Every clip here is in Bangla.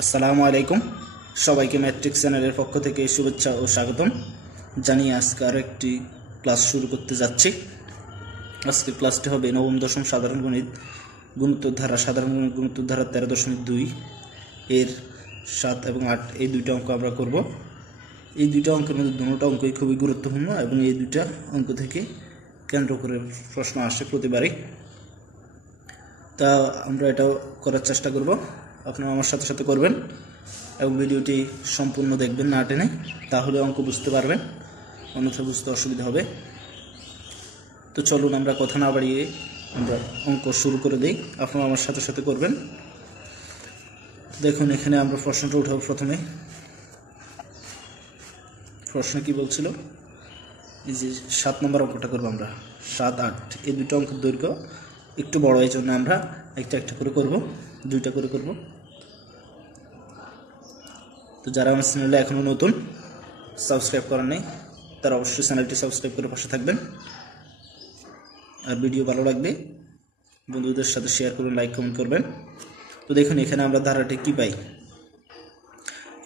আসসালামু আলাইকুম সবাইকে ম্যাট্রিক্স চ্যানেলের পক্ষ থেকে শুভেচ্ছা ও স্বাগতম জানিয়ে আজকে আরও একটি ক্লাস শুরু করতে যাচ্ছি। আজকের ক্লাসটি হবে নবম দশম সাধারণ গণিত গুণোত্তরধারা সাধারণ গণিত গুণোত্তরধারা 13.2 এর 7 এবং 8 এই দুইটা অঙ্ক আমরা করব। এই দুইটা অঙ্কের মধ্যে দুটো অঙ্কই খুবই গুরুত্বপূর্ণ এবং এই দুইটা অঙ্ক থেকে কেন্দ্র করে প্রশ্ন আসে প্রতিবারই। তা আমরা এটাও করার চেষ্টা করব, আপনারা আমার সাথে সাথে করবেন এবং ভিডিওটি সম্পূর্ণ দেখবেন না টেনে, তাহলে অঙ্ক বুঝতে পারবেন, অন্যথা বুঝতে অসুবিধা হবে। তো চলুন আমরা কথা না বাড়িয়ে আমরা অঙ্ক শুরু করে দিই, আপনারা আমার সাথে সাথে করবেন। দেখুন এখানে আমরা প্রশ্নটা উঠাবো। প্রথমে প্রশ্ন কি বলছিল, এই যে 7 নম্বর অঙ্কটা করবো আমরা। 7, 8 এই দুটো অঙ্কের দৈর্ঘ্য একটু বড়, এই জন্য আমরা একটা একটা করে করব, দুইটা করে করব। তো যারা আমার চ্যানেলে এখনও নতুন, সাবস্ক্রাইব করেন নাই, তারা অবশ্যই চ্যানেলটি সাবস্ক্রাইব করে পাশে থাকবেন। আর ভিডিও ভালো লাগবে বন্ধুদের সাথে শেয়ার করুন, লাইক কমেন্ট করবেন। তো দেখুন এখানে আমরা ধারাটি কি পাই,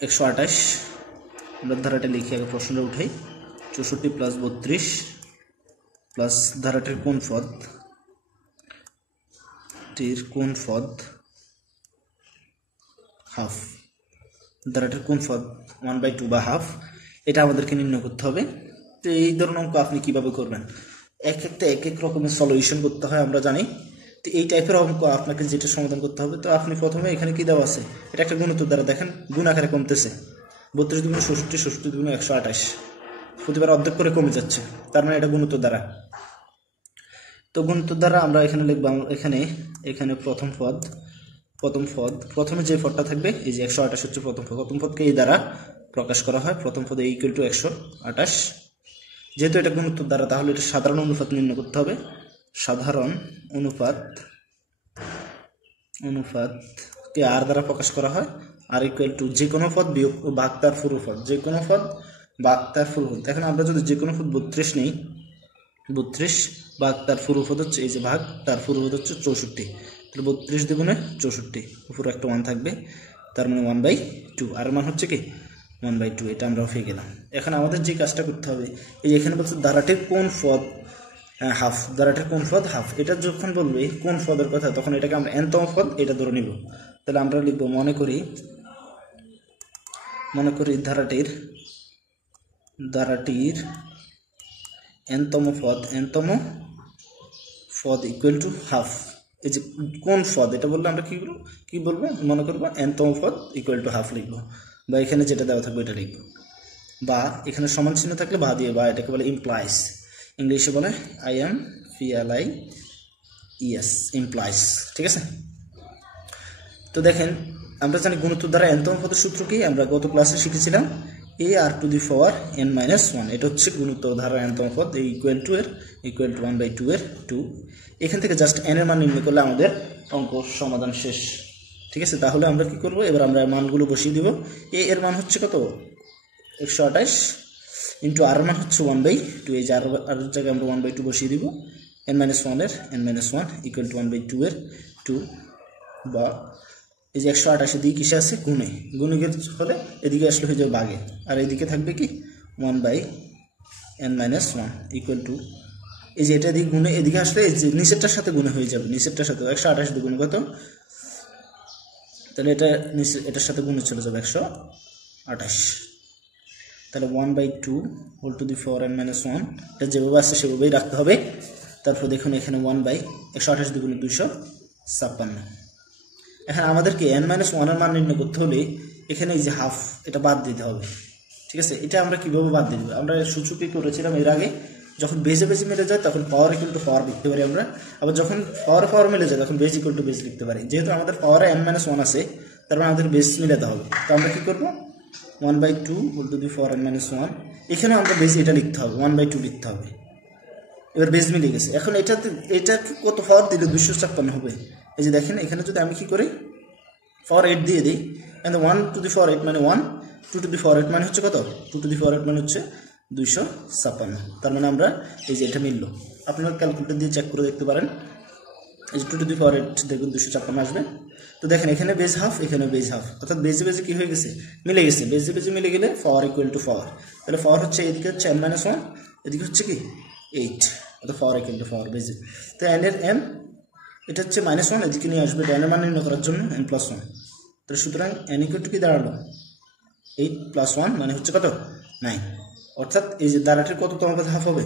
128। আমরা ধারাটা লিখে আগে প্রশ্নটা উঠাই। 64 + 32 প্লাস ধারাটির কোন পদ হাফ, ধারাটির কোন পদ 1/2 বা হাফ, এটা আমাদেরকে নির্ণয় করতে হবে। তো এই ধরনের অঙ্ক আপনি কিভাবে করবেন, এক এক রকমের সলিউশন করতে হয় আমরা জানি। তো এই টাইপের অঙ্ক আপনাকে যেটা সমাধান করতে হবে, তো আপনি প্রথমে এখানে কি দেওয়া আছে, এটা একটা গুণোত্তর দ্বারা, দেখেন গুণ আকারে কমতেছে, 32 × 66, 66 × 128, প্রতিবার অর্ধেক করে কমে যাচ্ছে, তার মানে এটা গুণোত্তর দ্বারা। তো গুণোত্তর দ্বারা আমরা এখানে লিখব, এখানে প্রথমে যে পদটা থাকবে, এই যে 128 হচ্ছে প্রথম পদকে এই দ্বারা প্রকাশ করা হয়। প্রথম পদ = 128। যেহেতু এটা গুণোত্তর দ্বারা, তাহলে এটা সাধারণ অনুপাত নির্ণয় করতে হবে। সাধারণ অনুপাতকে আর দ্বারা প্রকাশ করা হয়, আর = যে কোনো পদ বিয়োগ ভাগ তার পুরো পদ, যে কোনো পদ ভাগ তার পুরো পদ। এখন আমরা যদি যে কোনো পদ 32 নেই, 32 ভাগ তার পুরো পদ হচ্ছে, এই যে ভাগ তার পুরো পদ হচ্ছে 64, তাহলে 32 × 64, উপরে একটা 1 থাকবে, তার মানে 1/2, আর মান হচ্ছে কি 1/2। এটা আমরা পেয়ে গেলাম। এখন আমাদের যে কাজটা করতে হবে, এই যে এখানে বলছে ধারাটির কোন পদ হাফ, ধারাটির কোন পদ হাফ, এটা যখন বলবে কোন পদের কথা, তখন এটাকে আমরা nতম পদ এটা ধরে নিব। তাহলে আমরা লিখব, মনে করি ধারাটির nতম পদ = হাফ। এই যে কোন পদ এটা বললে আমরা কি বলবো, মনে করবো nতম পদ = হাফ লিখবো, বা এখানে যেটা দেওয়া থাকবে এটা লিখবো, বা এখানে সমান চিহ্ন থাকলে বা দিয়ে, বা এটাকে বলে ইমপ্লাইস, ইংলিশে বলে IMPLIES, ইমপ্লাইস। ঠিক আছে। তো দেখেন আমরা জানি গুণোত্তর দ্বারা nতম পদের সূত্র কি, আমরা গত ক্লাসে শিখেছিলাম AR⁴ এটা হচ্ছে গুণোত্তর ধারা nতম পদ, = 1/2 এর 2। এখান থেকে জাস্ট n এর মান নির্ণয় করলে আমাদের অঙ্ক সমাধান শেষ। ঠিক আছে। তাহলে আমরা কি করব, এবার আমরা মানগুলো বসিয়ে দিব। এর মান হচ্ছে কত, 128, ইন্টু আর মান হচ্ছে 1/2, এই যে আর জায়গায় আমরা 1/2 বসিয়ে দিব। n-1 এর n-1 = 1/2 এর 2, বা এই যে 128 দিকে কিসে আছে, গুণে হলে এদিকে আসলে হয়ে যাবে ভাগে, আর এদিকে থাকবে কি 1/n-1 = এই যে এটা দিকে গুণে, এদিকে আসলে এই যে নিচেরটার সাথে গুণে হয়ে যাবে, নিচেরটার সাথে 128 দিয়ে গুণ কত, তাহলে এটা এটার সাথে গুণে চলে যাবে 128, তাহলে 1/2 n-1, এটা যেভাবে আছে সেভাবেই রাখতে হবে। তারপর দেখুন এখানে 1/128 × 256। এখন আমাদেরকে n-1 এর মান নির্ণয় করতে হলে এখানে এই যে হাফ, এটা বাদ দিতে হবে। ঠিক আছে। এটা আমরা কিভাবে বাদ দিয়ে দেবো, আমরা সূচকে করেছিলাম এর আগে, যখন বেজে মিলে যায় তখন পাওয়ার = পাওয়ার লিখতে পারি আমরা, আবার যখন পাওয়ার মিলে যায় তখন বেজ = বেজ লিখতে পারি। যেহেতু আমাদের পাওয়ারে n-1 আছে, তার মানে আমাদের বেজ মিলাতে হবে। তো আমরা কি করবো, 1/2 × n-1, এখানে আমরা বেজ এটা লিখতে হবে, 1/2 লিখতে হবে। এবার বেজ মিলে গেছে। এখন এটা কত পাওয়ার দিলে 256 হবে। এই যে দেখেন এখানে যদি আমি কি করি, পাওয়ার 8 দিয়ে দিই, 1/8 মানে 1, 2/8 মানে হচ্ছে কত, 2/8 মানে হচ্ছে 256। তার মানে আমরা এই যে এটা মিলল, আপনারা ক্যালকুলেটর দিয়ে চেক করে দেখতে পারেন। এই যে 2 টু দি পাওয়ার 8 দেখুন 256 আসবে। তো দেখেন এখানে বেজ হাফ, এখানে বেজ হাফ, অর্থাৎ বেজে বেজে কি হয়ে গেছে, মিলে গেছে। বেজে বেজে মিলে গেলে পাওয়ার ইকুয়াল টু পাওয়ার, তাহলে পাওয়ার হচ্ছে এদিকে হচ্ছে n-1, এদিকে হচ্ছে কি 8, অর্থাৎ পাওয়ার ইকুয়াল টু পাওয়ার বেজে। তো n এর n এটা হচ্ছে -1, এদিকে নিয়ে আসবে n এর মান নির্ণয় করার জন্য n+1। তাহলে সুতরাং n ইকুয়াল টু কি দাঁড়ালো 8 + 1 মানে হচ্ছে কত 9, অর্থাৎ এই যে দ্বারাটির কততম পদ হাফ হবে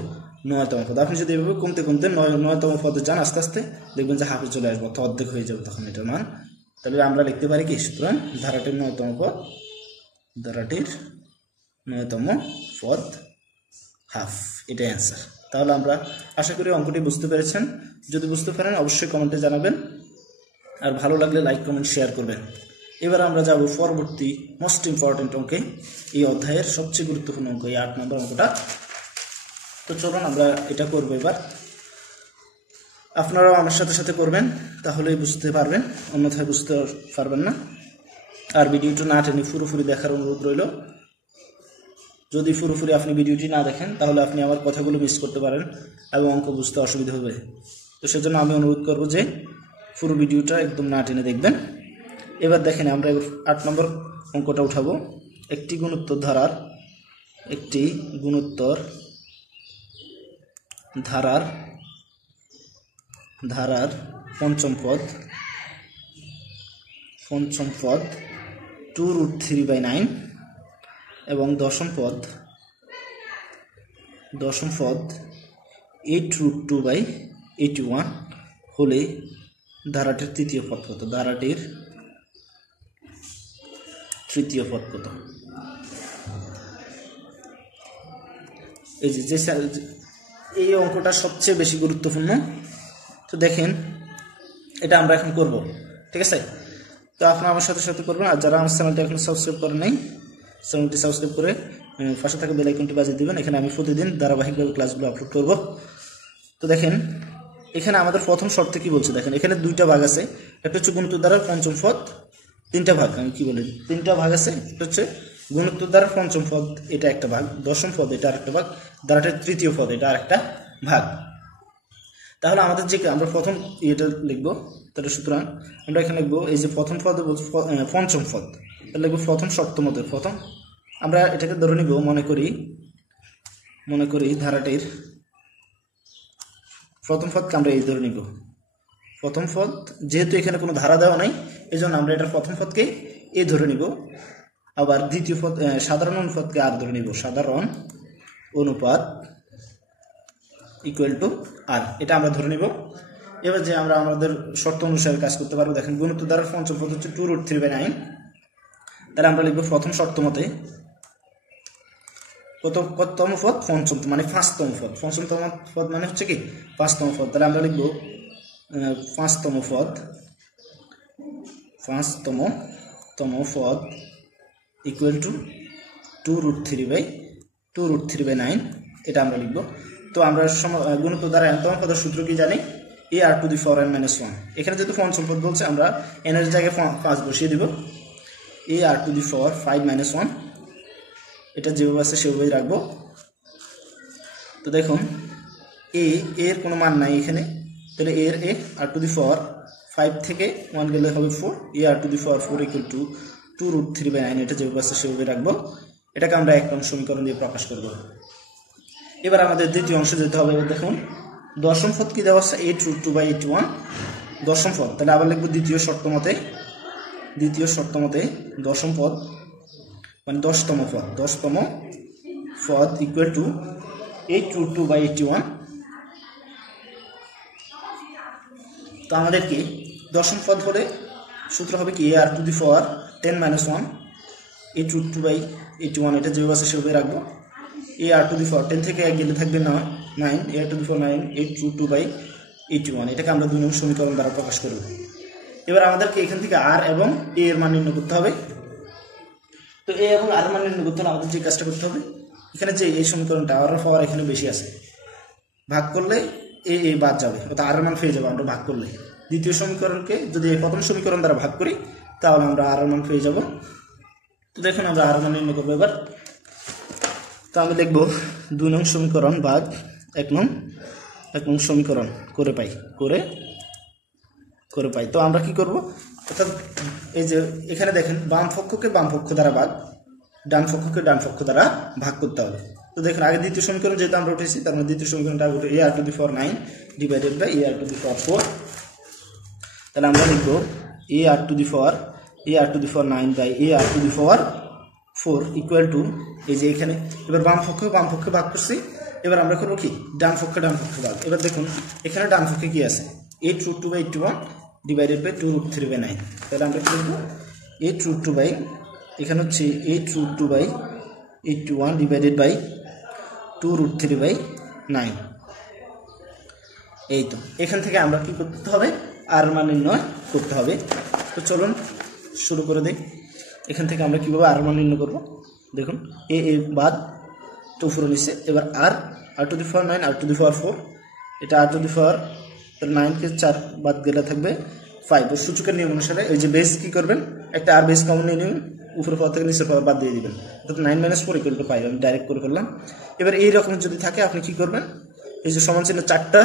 9তম পদ। আপনি যদি এভাবে কমতে কমতে 9তম পদে যান আস্তে আস্তে দেখবেন যে হাফে চলে আসবে, অর্থাৎ অর্ধেক হয়ে যাবে তখন এটার মান। তাহলে আমরা লিখতে পারি কি, সুতরাং ধারাটির 9তম পদ, ধারাটির 9তম পদ হাফ, এটাই অ্যান্সার। তাহলে আমরা আশা করি অঙ্কটি বুঝতে পেরেছেন। যদি বুঝতে পারেন অবশ্যই কমেন্টে জানাবেন, আর ভালো লাগলে লাইক কমেন্ট শেয়ার করবেন। এবার আমরা যাব পরবর্তী মোস্ট ইম্পর্টেন্ট অঙ্কে, এই অধ্যায়ের সবচেয়ে গুরুত্বপূর্ণ অঙ্ক, এই 8 নম্বর অঙ্কটা। তো চলুন আমরা এটা করব এবার। আপনারাও আমার সাথে সাথে করবেন, তাহলেই বুঝতে পারবেন, অন্যথায় বুঝতে পারবেন না। আর ভিডিওটি না টেনে পুরোপুরি দেখার অনুরোধ রইল। যদি পুরোপুরি আপনি ভিডিওটি না দেখেন তাহলে আপনি আমার কথাগুলো মিস করতে পারেন এবং অঙ্ক বুঝতে অসুবিধা হবে। তো সেজন্য আমি অনুরোধ করব যে পুরো ভিডিওটা একদম না টেনে দেখবেন। এবার দেখেন আমরা 8 নম্বর অঙ্কটা উঠাবো। একটি গুণোত্তর ধারার পঞ্চম পদ 2√3/9 এবং দশম পদ 8√2/81 হলে ধারাটির তৃতীয় পদ কত? ধারাটির তৃতীয় পদ কত? এই অঙ্কটা সবচেয়ে বেশি গুরুত্বপূর্ণ। তো দেখেন এটা আমরা এখন করব, ঠিক আছে? তো আপনারা আমার সাথে সাথে করবেন, আর যারা আমার চ্যানেলটি এখন সাবস্ক্রাইব করেন নাই চ্যানেলটি সাবস্ক্রাইব করে পাশে থাকা বেল আইকনটি বাজিয়ে দিবেন। এখানে আমি প্রতিদিন ধারাবাহিকভাবে ক্লাসগুলো আপলোড করব। তো দেখেন এখানে আমাদের প্রথম শর্তে কি বলছে, দেখেন এখানে দুইটা ভাগ আছে, একটা হচ্ছে গুণোত্তর ধারার পঞ্চম পদ, তিনটা ভাগ, আমি কি বলি তিনটা ভাগ আছে। এটা হচ্ছে গুণোত্তর ধারার পঞ্চম পদ, এটা একটা ভাগ, দশম পদ এটা আরেকটা ভাগ, ধারাটির তৃতীয় পদ এটা আরেকটা ভাগ। তাহলে আমাদের যে আমরা প্রথম এটা লিখবো, তাহলে সুতরাং আমরা এখানে লিখবো এই যে প্রথম পদ পঞ্চম পদ, তাহলে লিখবো প্রথম সপ্তমদের প্রথম। আমরা এটাকে ধরে নিব, মনে করি ধারাটির প্রথম পদকে আমরা এই ধরে নিব প্রথম পদ, যেহেতু এখানে কোনো ধারা দেওয়া নাই এই জন্য আমরা এটার প্রথম পদকে এ ধরে নিব। আবার দ্বিতীয় পদ সাধারণ অনুপাতকে আর ধরে নিব, সাধারণ অনুপাত ইকুয়াল টু আর, এটা আমরা ধরে নিব। এবার যে আমরা আমাদের শর্ত অনুসারে কাজ করতে পারবো। দেখেন গুণোত্তর ধারার পঞ্চম পদ হচ্ছে 2√3/9, তাহলে আমরা লিখবো প্রথম শর্ত মতে কততম পদ? পঞ্চম, মানে 5তম পদ। পঞ্চমতম পদ মানে হচ্ছে কি 5তম পদ, তাহলে আমরা লিখবো 5তম পদ ইকুয়াল টু 2√3/9, এটা আমরা লিখবো। তো আমরা গুণোত্তর দ্বারা n তম পদের সূত্র কি জানি? ar⁻n-1। এখানে যেহেতু পঞ্চম পদ বলছে আমরা n এর জায়গায় 5 বসিয়ে দিব, ar⁵5-1, এটা যেভাবে আছে সেভাবেই রাখবো। তো দেখুন এর কোনো মান নাই এখানে, তাহলে এর r⁵5 থেকে 1 গেলে হবে 4, ar⁴ ইকুয়াল টু 2√3/9, এটা যেভাবে আছে সেভাবে রাখবো। এটাকে আমরা 1 নং সমীকরণ দিয়ে প্রকাশ করব। এবার আমাদের দ্বিতীয় অংশে যেতে হবে। দেখুন দশম পদ কি দেওয়া আছে? 8√2/81 দশম পদ, তাহলে আবার লিখবো দ্বিতীয় শর্ত মতে দশম পদ মানে 10তম পদ ইকুয়াল টু 8√2/81। তো আমাদেরকে দশম পদ হলে সূত্র হবে কি ar⁻10-1 8√2/81, এটা যেভাবে আছে সেভাবে রাখবো। ar⁻10 থেকে 1 গেলে থাকবে 9, ar⁻9 8√2/81, এটাকে আমরা 2 নং সমীকরণ দ্বারা প্রকাশ করব। এবার আমাদেরকে এখান থেকে আর এবং এ এর মান নির্ণয় করতে হবে। তো এ এবং আর মান নির্ণয় করতে হলে আমাদের যে কাজটা করতে হবে, এখানে যে এই সমীকরণটা আর পাওয়ার এখানে বেশি আছে, ভাগ করলে এ বাদ যাবে, অর্থাৎ আর মান পেয়ে যাবো আমরা ভাগ করলে। দ্বিতীয় সমীকরণকে যদি এই প্রথম সমীকরণ দ্বারা ভাগ করি তাহলে আমরা আর মান পেয়ে যাব। তো দেখুন আমরা আর মান নির্ণয় করবো এবার। তো আমি লিখবো 2 নং সমীকরণ ভাগ 1 নং সমীকরণ করে করে পাই। তো আমরা কি করব, অর্থাৎ এই যে এখানে দেখেন বাম পক্ষকে বাম পক্ষ দ্বারা ভাগ, ডান পক্ষকে ডান পক্ষ দ্বারা ভাগ করতে হবে। তো দেখুন আগে দ্বিতীয় সমীকরণ যেহেতু আমরা উঠেছি, তার মানে দ্বিতীয় সমীকরণটা আগে a r to the power 9 divided by a r to the power 4। তাহলে আমরা লিখব a r to the power 9 by a r to the power 4 equal to, এই যে এখানে এবার বাম পক্ষে ভাগ করছি, এবার আমরা করবো কি ডান পক্ষে ভাগ। এবার দেখুন এখানে ডান পক্ষে কি আছে, 8√2/81 ডিভাইডেড বাই 2√3/9। তাহলে আমরা কি লিখবো 8√2 এখানে হচ্ছে 8√2/81 ডিভাইডেড বাই 2√3/9। এই তো এখান থেকে আমরা কি করতে হবে, আর মান নির্ণয় করতে হবে। তো চলুন শুরু করে দিই। এখান থেকে আমরা কীভাবে আর মান নির্ণয় করবো, দেখুন এ বাদ তো উপরে নিচে, এবার আর two the power 9 R two the পাওয়ার 4, এটা আর টু দি পাওয়ার 9কে 4 বাদ গেলে থাকবে 5। ও সূচকের নিয়ম অনুসারে এই যে বেস কি করবেন, একটা আর বেস কমন নিয়ে নেবেন, উপরে পাওয়ার থেকে নিচের পাওয়ার বাদ দিয়ে দিবেন, অর্থাৎ 9 - 4 = 5 আমি ডাইরেক্ট করে ফেললাম। এবার এই রকম যদি থাকে আপনি কি করবেন, এই যে সমান চিহ্ন 4টা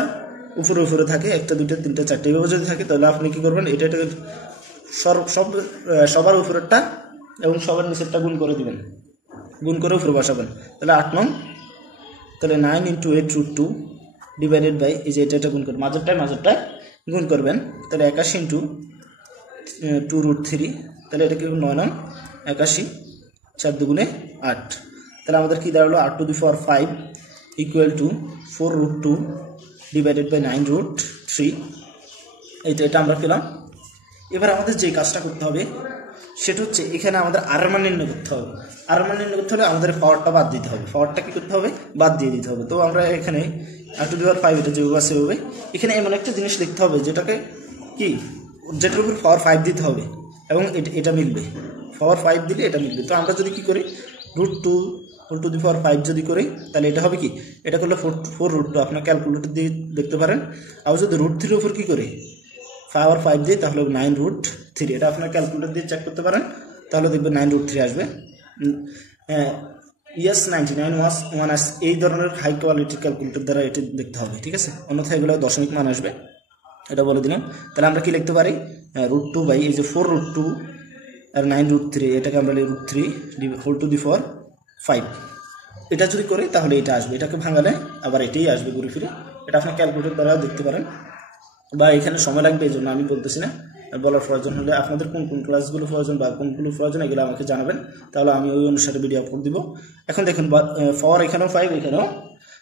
উপরে থাকে, 1টা 2টা 3টা 4টা এভাবে যদি থাকে, তাহলে আপনি কি করবেন, এটা সবার উপরেরটা এবং সবার নিচেরটা গুণ করে দিবেন, গুণ করে উপরে বসাবেন। তাহলে 8 নং, তাহলে 9 × 8√2 ডিভাইডেড বাই এই যে এটা গুণ করে মাঝেরটায় গুণ করবেন, তাহলে 81 × 2√3, তাহলে এটা কি 9 নং 81, 4 দুগুণে 8। তাহলে আমাদের কি দাঁড়ালো r to the power 5 equal to 4√2 divided by 9√3। এটা আমরা পেলাম। এবার আমাদের যে কাজটা করতে হবে সেটা হচ্ছে এখানে আমাদের আর মান নির্ণয় করতে হবে। আর মান নির্ণয় করতে হলে আমাদের পাওয়ারটা বাদ দিতে হবে, পাওয়ারটা কি করতে হবে, বাদ দিয়ে দিতে হবে। তো আমরা এখানে r টু দি পাওয়ার 5 এটা যেভাবে আছে সেভাবে এখানে এমন একটা জিনিস লিখতে হবে যেটার উপর পাওয়ার 5 দিতে হবে এবং এটা মিলবে, পাওয়ার 5 দিলে এটা মিলবে। তো আমরা যদি কি করি √2 হোল টু দি পাওয়ার 5 যদি করি, তাহলে এটা হবে কি, এটা করলে 4√2 আপনার ক্যালকুলেটর দিয়ে দেখতে পারেন। আর যদি √3 উপর কি করে পাওয়ার 5 দিয়ে, তাহলে 9√3, এটা আপনার ক্যালকুলেটর দিয়ে চেক করতে পারেন, তাহলে দেখবেন 9√3 আসবে। ইয়েস 99 এই ধরনের হাই কোয়ালিটির ক্যালকুলেটর দ্বারা এটি দেখতে হবে, ঠিক আছে, অন্যথায় এগুলো দশমিক মান আসবে, এটা বলে দিলাম। তাহলে আমরা কি লিখতে পারি, √2 বাই এই যে 4√2 আর 9√3, এটাকে আমরা লিখি √3 হোল টু দি পাওয়ার 5। এটা যদি করি তাহলে এটা আসবে, এটাকে ভাঙালে আবার এটাই আসবে ঘুরে ফিরে। এটা আপনার ক্যালকুলেটর দ্বারা দেখতে পারেন, বা এখানে সময় লাগবে এই জন্য আমি বলতেছি না। বলার প্রয়োজন হলে আপনাদের কোন ক্লাসগুলো প্রয়োজন বা কোনগুলো প্রয়োজন এগুলো আমাকে জানাবেন, তাহলে আমি ওই অনুসারে ভিডিও আপলোড দিব। এখন দেখুন পাওয়ার এখানেও 5 এখানেও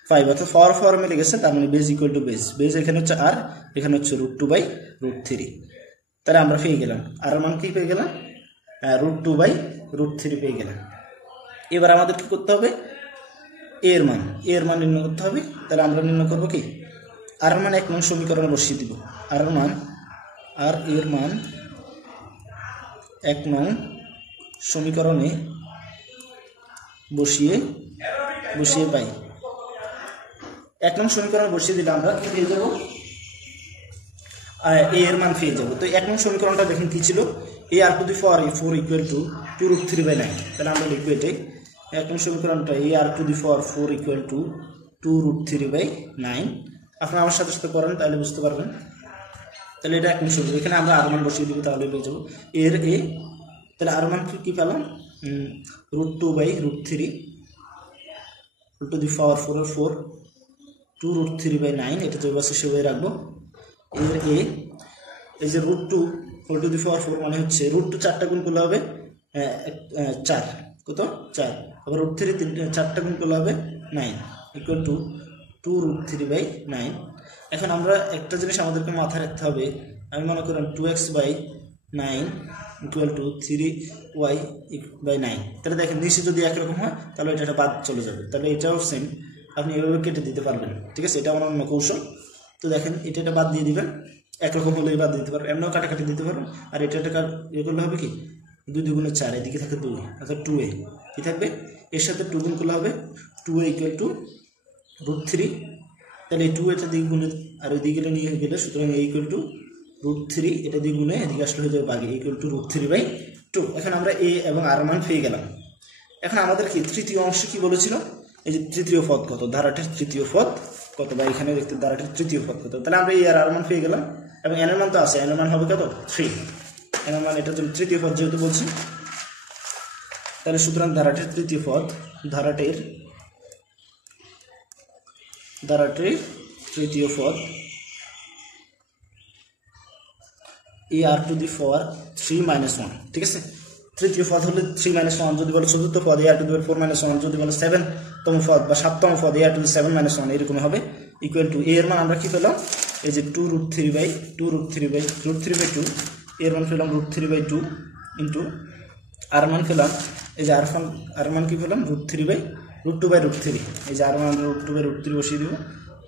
5, অর্থাৎ পাওয়ার মিলে গেছে, তার মানে বেজ ইকুয়াল টু বেজ এখানে হচ্ছে আর, এখানে হচ্ছে √2/√3। তাহলে আমরা পেয়ে গেলাম আর মান কি পেয়ে গেলাম, √2/√3 পেয়ে গেলাম। এবার আমাদের কি করতে হবে, এর মান নির্ণয় করতে হবে। তাহলে আমরা নির্ণয় করবো কি, আর মান 1 নং সমীকরণে বসিয়ে দিব, আর এর মান 1 নং সমীকরণে বসিয়ে পাই। 1 নং সমীকরণে বসিয়ে দিলে আমরা কি পেয়ে যাব, এর মান পেয়ে যাব। তো 1 নং সমীকরণটা দেখুন কি ছিল, r to the power 4 equal two 2√3/9। তাহলে আমরা লিখবো এটাই 1 নং সমীকরণটা r to the power 4 equal two 2√3/9। আপনারা আমার সাথে করেন তাহলে বুঝতে পারবেন। তাহলে এটা 1 নং সমীকরণ, এখানে আমরা আর মান বসিয়ে দিব, তাহলে পেয়ে যাবো তাহলে আর মান কি পেলাম, √2/√3 হোল টু দি পাওয়ার 4 2√3/9, এটা যেভাবে আছে সেভাবে রাখবো। এই যে √2 হোল টু দি পাওয়ার 4 মানে হচ্ছে √2 4টা গুণ করলে হবে 4, কত 4, আবার √3 4টা গুণ করলে হবে 9 ইকুয়াল টু 2√3/9। এখন আমরা একটা জিনিস আমাদেরকে মাথায় রাখতে হবে, আমি মনে করেন 2x/9 ইকুয়াল টু 3y/9। তাহলে দেখেন নিচে যদি একরকম হয় তাহলে এটা বাদ চলে যাবে, তাহলে এটাও সেম, আপনি এভাবে কেটে দিতে পারবেন, ঠিক আছে, এটা আমার অন্য কৌশল। তো দেখেন এটা বাদ দিয়ে দিবেন, একরকম হলে বাদ দিতে পারবেন, এমনও কাটাকাটি দিতে পারবেন। আর এটা করলে হবে কি, 2 × 4, এদিকে থাকে 2, অর্থাৎ 2a কি থাকবে, এর সাথে 2 গুণ করলে হবে 2a ইকুয়াল টু √3। তাহলে এই 2 এটা দিকে গুণে আর ওই দিকে নিয়ে গেলে, সুতরাং a ইকুয়াল টু √3, এটা দিয়ে গুণে এদিকে আসলে হয়ে যাবে বাকি ইকুয়াল টু √3/2। এখন আমরা a এবং r মান পেয়ে গেলাম। এখন আমাদের কি তৃতীয় অংশ কি বলেছিল, এই যে তৃতীয় পদ কত, ধারাটির তৃতীয় পদ কত, বা এখানে দেখতে ধারাটির তৃতীয় পদ কত। তাহলে আমরা এই আর মান পেয়ে গেলাম এবং n এর মান তো আছে, n এর মান হবে কত 3, n এর মান এটা তুমি তৃতীয় পদ যেহেতু বলছি, তাহলে সুতরাং ধারাটির তৃতীয় পদ, ধারাটির তৃতীয় পদ e r to the power 3 - 1, ঠিক আছে। তৃতীয় পদ হলে 3 - 1, যদি বলো চতুর্থ পদ e r to the power 4 - 1, যদি বলো 7তম পদ বা 7তম পদ e r to the 7 - 1, এরকম হবে। ইকুয়াল টু a এর মান আমরা কি পেলাম, এই যে 2√3/2, এর মান পেলাম √3/2 ইন্টু আর মান পেলাম, এই যে আর মান কি পেলাম √2/√3, এই যে আর মান √2/√3 বসিয়ে দিব,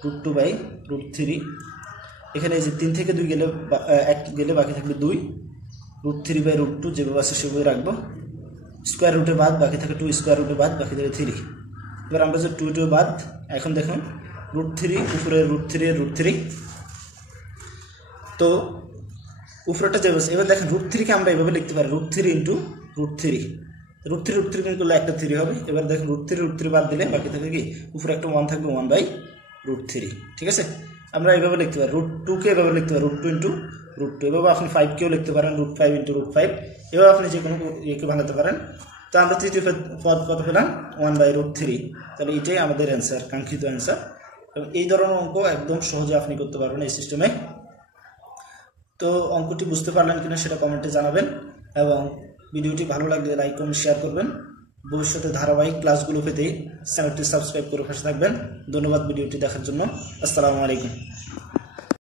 √2/√3। এখানে এই যে 3 থেকে 2 গেলে 1 গেলে বাকি থাকবে 2, √3/√2 যেভাবে আছে সেভাবে রাখবো, স্কোয়ার রুটে বাদ বাকি থাকে 2, স্কোয়ার রুটে বাদ বাকি থাকে 3। এবার আমরা যে 2 বাদ, এখন দেখুন √3 উপরে √3 তো উপরেটা যে বসে, এবার দেখেন √3 আমরা এভাবে লিখতে পারি √3 ইন্টু √3, √3 গুণ করলে একটা 3 হবে। এবার দেখুন √3 বাদ দিলে বাকি থাকে কি, উপরে একটা 1 থাকবে 1/√3, ঠিক আছে। আমরা এইভাবে লিখতে পারি √2 কে এভাবে লিখতে পারি √2 ইন্টু √2, এভাবে আপনি 5 কেও লিখতে পারেন √5 ইন্টু √5, এভাবে আপনি যে কোনো ইয়েকে বানাতে পারেন। তো আমরা তৃতীয় পদ কত পেলাম 1/√3, তাহলে এটাই আমাদের অ্যান্সার, কাঙ্ক্ষিত অ্যান্সার। এবং এই ধরনের অঙ্ক একদম সহজে আপনি করতে পারবেন এই সিস্টেমে। তো অঙ্কটি বুঝতে পারলেন কিনা সেটা কমেন্টে জানাবেন, এবং ভিডিওটি ভালো লাগলে লাইক কমেন্ট শেয়ার করবেন। ভবিষ্যতে ধারাবাহিক ক্লাসগুলো পেতে চ্যানেলটি সাবস্ক্রাইব করে পাশে থাকবেন। ধন্যবাদ ভিডিওটি দেখার জন্য। আসসালামু আলাইকুম।